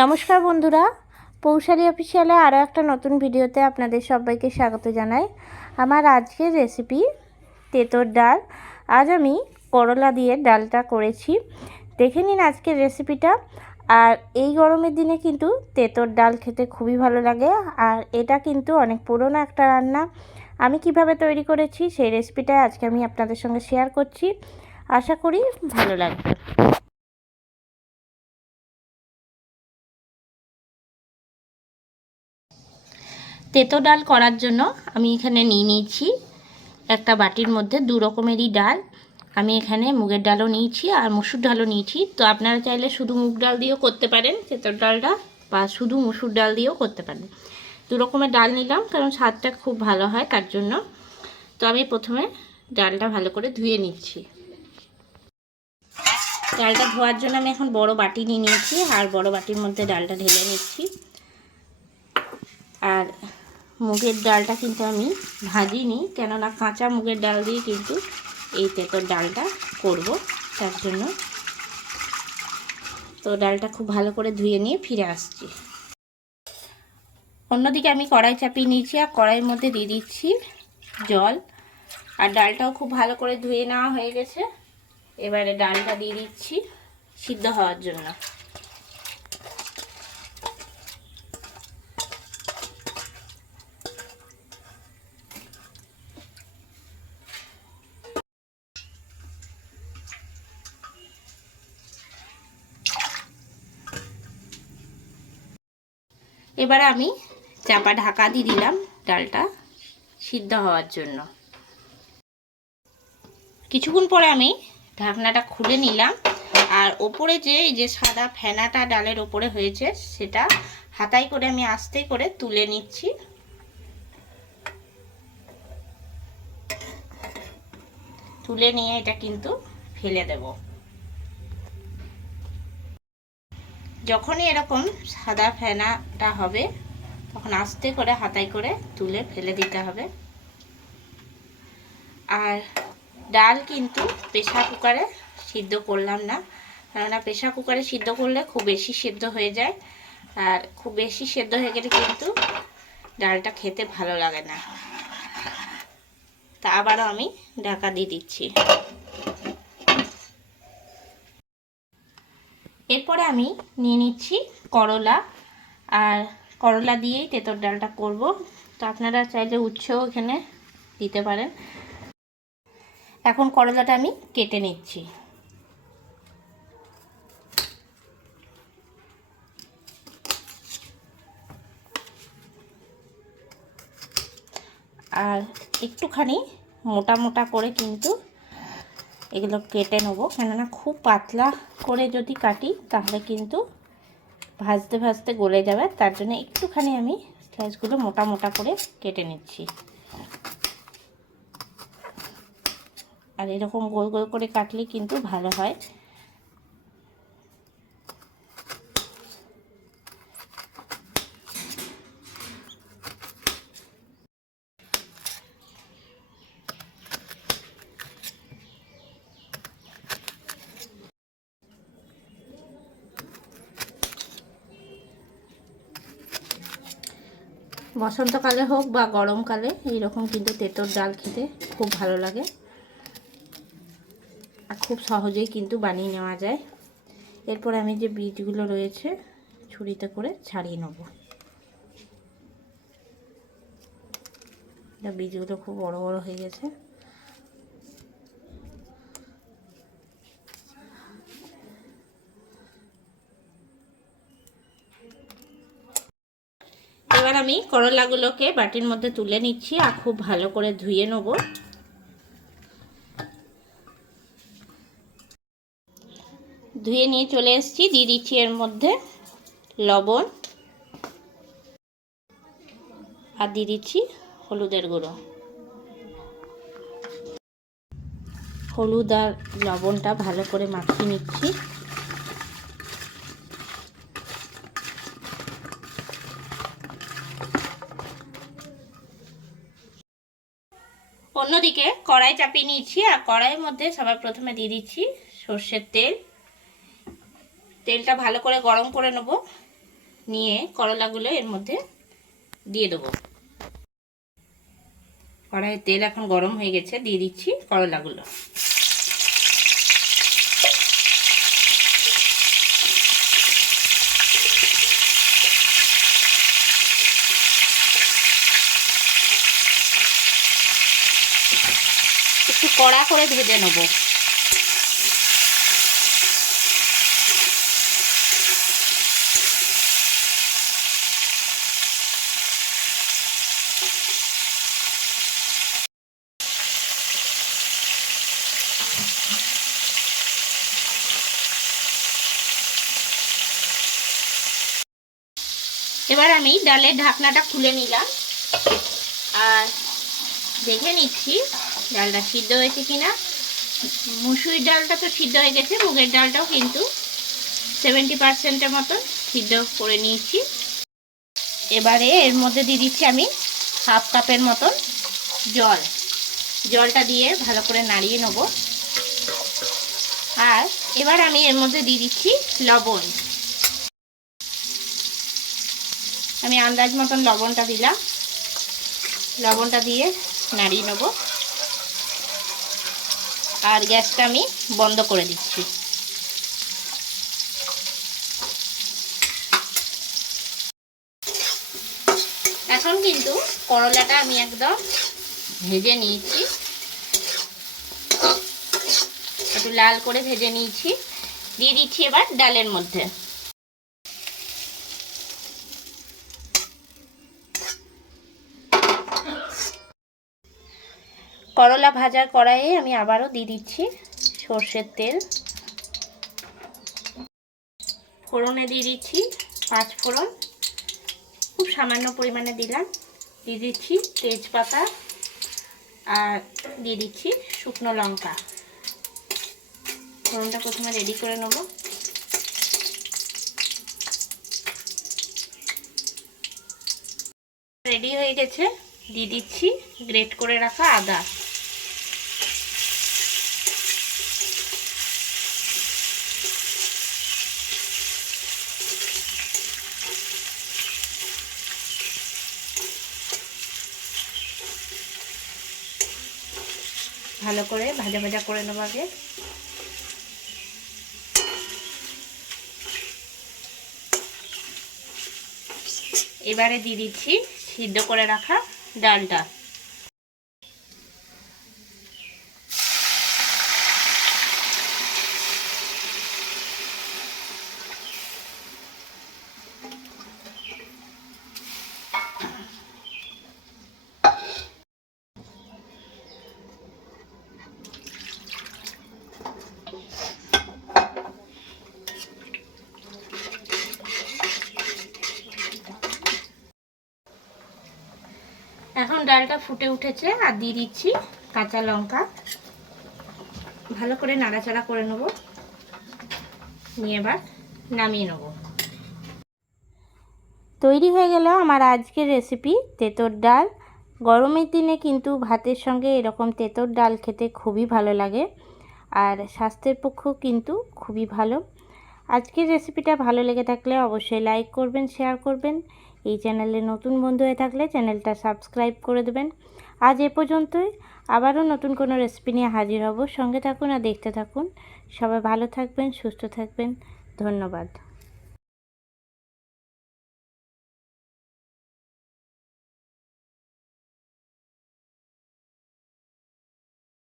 নমস্কার বন্ধুরা। পৌশালী অফিসিয়ালে আরও একটা নতুন ভিডিওতে আপনাদের সবাইকে স্বাগত জানাই। আমার আজকের রেসিপি তেঁতোর ডাল। আজ আমি করলা দিয়ে ডালটা করেছি। দেখে নিন আজকের রেসিপিটা আর এই গরমের দিনে কিন্তু তেঁতোর ডাল খেতে খুবই ভালো লাগে। আর এটা কিন্তু অনেক পুরনো একটা রান্না। আমি কীভাবে তৈরি করেছি সেই রেসিপিটা আজকে আমি আপনাদের সঙ্গে শেয়ার করছি। আশা করি ভালো লাগবে। তেতো ডাল করার জন্য আমি এখানে নিয়ে নিয়েছি একটা বাটির মধ্যে দু রকমেরই ডাল। আমি এখানে মুগের ডালও নিয়েছি আর মসুর ডালও নিয়েছি। তো আপনারা চাইলে শুধু মুগ ডাল দিয়েও করতে পারেন তেতোর ডালটা বা শুধু মসুর ডাল দিয়েও করতে পারেন। দু রকমের ডাল নিলাম কারণ স্বাদটা খুব ভালো হয় তার জন্য। তো আমি প্রথমে ডালটা ভালো করে ধুয়ে নিচ্ছি। ডালটা ধোয়ার জন্য আমি এখন বড় বাটি নিয়ে নিয়েছি আর বড় বাটির মধ্যে ডালটা ঢেলে নিচ্ছি। আর মুগের ডালটা কিন্তু আমি ভাজিনি, কেননা কাঁচা মুগের ডাল দিয়ে কিন্তু এই তেঁতোর ডালটা করব, তার জন্য। তো ডালটা খুব ভালো করে ধুয়ে নিয়ে ফিরে আসছি। অন্যদিকে আমি কড়াই চাপিয়ে নিয়েছি, আর কড়াইয়ের মধ্যে দিয়ে দিচ্ছি জল। আর ডালটাও খুব ভালো করে ধুয়ে নেওয়া হয়ে গেছে। এবারে ডালটা দিয়ে দিচ্ছি সিদ্ধ হওয়ার জন্য। এবার আমি চাপা ঢাকা দিয়ে দিলাম ডালটা সিদ্ধ হওয়ার জন্য। কিছুক্ষণ পরে আমি ঢাকনাটা খুলে নিলাম আর ওপরে যে, এই যে সাদা ফেনাটা ডালের ওপরে হয়েছে, সেটা হাতাই করে আমি আস্তে করে তুলে নিচ্ছি। তুলে নিয়ে এটা কিন্তু ফেলে দেব। যখনই এরকম সাদা ফেনাটা হবে, তখন আস্তে করে হাতায় করে তুলে ফেলে দিতে হবে। আর ডাল কিন্তু প্রেশার কুকারে সিদ্ধ করলাম না, কেননা প্রেশার কুকারে সিদ্ধ করলে খুব বেশি সেদ্ধ হয়ে যায়। আর খুব বেশি সেদ্ধ হয়ে গেলে কিন্তু ডালটা খেতে ভালো লাগে না। তা আবারও আমি ঢাকা দিয়ে দিচ্ছি। এরপরে আমি নিয়ে নিচ্ছি করলা। আর করলা দিয়েই তেঁতর ডালটা করব। তো আপনারা চাইলে উচ্ছেও এখানে দিতে পারেন। এখন করলাটা আমি কেটে নিচ্ছি। আর একটুখানি মোটা মোটা করে কিন্তু এগুলো কেটে নেব। কেননা খুব পাতলা করে যদি কাটি, তাহলে কিন্তু ভাজতে ভাজতে গলে যাবে। তার জন্য একটুখানি আমি স্লাইসগুলো মোটা মোটা করে কেটে নিচ্ছি। আর এরকম গোল গোল করে কাটলে কিন্তু ভালো হয়। বসন্তকালে হোক বা গরমকালে, এইরকম কিন্তু তেঁতোর ডাল খেতে খুব ভালো লাগে। আর খুব সহজেই কিন্তু বানিয়ে নেওয়া যায়। এরপর আমি যে বীজগুলো রয়েছে, ছুরিতে করে ছাড়িয়ে নেব। বীজগুলো খুব বড় বড় হয়ে গেছে। এবার আমি করলাগুলোকে বাটির মধ্যে তুলে নিচ্ছি আর খুব ভালো করে ধুয়ে নেব। ধুয়ে নিয়ে চলে এসেছি। দিয়ে দিচ্ছি এর মধ্যে লবণ আর দিয়ে দিচ্ছি হলুদের গুঁড়ো। হলুদ আর লবণটা ভালো করে মাখিয়ে নিচ্ছি। অন্যদিকে কড়াই চাপিয়ে নিয়েছি, আর কড়াইয়ের মধ্যে সবার প্রথমে দিয়ে দিচ্ছি সর্ষের তেল। তেলটা ভালো করে গরম করে নেব, নিয়ে করলাগুলো এর মধ্যে দিয়ে দেবো। কড়াইয়ের তেল এখন গরম হয়ে গেছে, দিয়ে দিচ্ছি করলাগুলো। একটু কড়া করে ভেজে নেব। এবার আমি ডালের ঢাকনাটা খুলে নিলাম। আর দেখে নিচ্ছি ডালটা সিদ্ধ হয়েছে কিনা? মুসুরির ডালটা তো সিদ্ধ হয়ে গেছে, মুগের ডালটাও কিন্তু সেভেন্টি পার্সেন্টের মতন সিদ্ধ করে নিয়েছি। এবারে এর মধ্যে দিয়ে দিচ্ছি আমি হাফ কাপের মতন জল। জলটা দিয়ে ভালো করে নাড়িয়ে নেব। আর এবার আমি এর মধ্যে দিয়ে দিচ্ছি লবণ। আমি আন্দাজ মতন লবণটা দিলাম। লবণটা দিয়ে নাড়িয়ে নেব। আর গ্যাসটা আমি বন্ধ করে দিচ্ছি। এখন কিন্তু করলাটা আমি একদম ভেজে নিয়েছি। একটু লাল করে ভেজে নিয়েছি। দিয়ে দিচ্ছি এবার ডালের মধ্যে। করলা ভাজার কড়াইয়ে আমি আবারও দিয়ে দিচ্ছি সর্ষের তেল। ফোড়নে দিয়ে দিচ্ছি পাঁচ ফোড়ন। খুব সামান্য পরিমাণে দিলাম। দিয়ে দিচ্ছি তেজপাতা আর দিয়ে দিচ্ছি শুকনো লঙ্কা। ফোড়নটা প্রথমে রেডি করে নেব। রেডি হয়ে গেছে। দিয়ে দিচ্ছি গ্রেট করে রাখা আদা। ভালো করে ভাজা ভাজা করে নেব আগে। এবারে দিয়ে দিচ্ছি সিদ্ধ করে রাখা ডালটা। এখন ডালটা ফুটে উঠেছে, আর দিয়ে দিচ্ছি কাঁচা লঙ্কা। ভালো করে নাড়াচাড়া করে নেব। নিয়ে এবার নামিয়ে নেব। তৈরি হয়ে গেল আমার আজকের রেসিপি তেঁতোর ডাল। গরমের দিনে কিন্তু ভাতের সঙ্গে এরকম তেঁতোর ডাল খেতে খুবই ভালো লাগে, আর স্বাস্থ্যের পক্ষেও কিন্তু খুবই ভালো। আজকের রেসিপিটা ভালো লেগে থাকলে অবশ্যই লাইক করবেন শেয়ার করবেন। এই চ্যানেলে নতুন বন্ধু হয়ে থাকলে চ্যানেলটা সাবস্ক্রাইব করে দেবেন। আজ এ পর্যন্তই। আবারও নতুন কোনো রেসিপি নিয়ে হাজির হব। সঙ্গে থাকুন আর দেখতে থাকুন। সবাই ভালো থাকবেন, সুস্থ থাকবেন। ধন্যবাদ।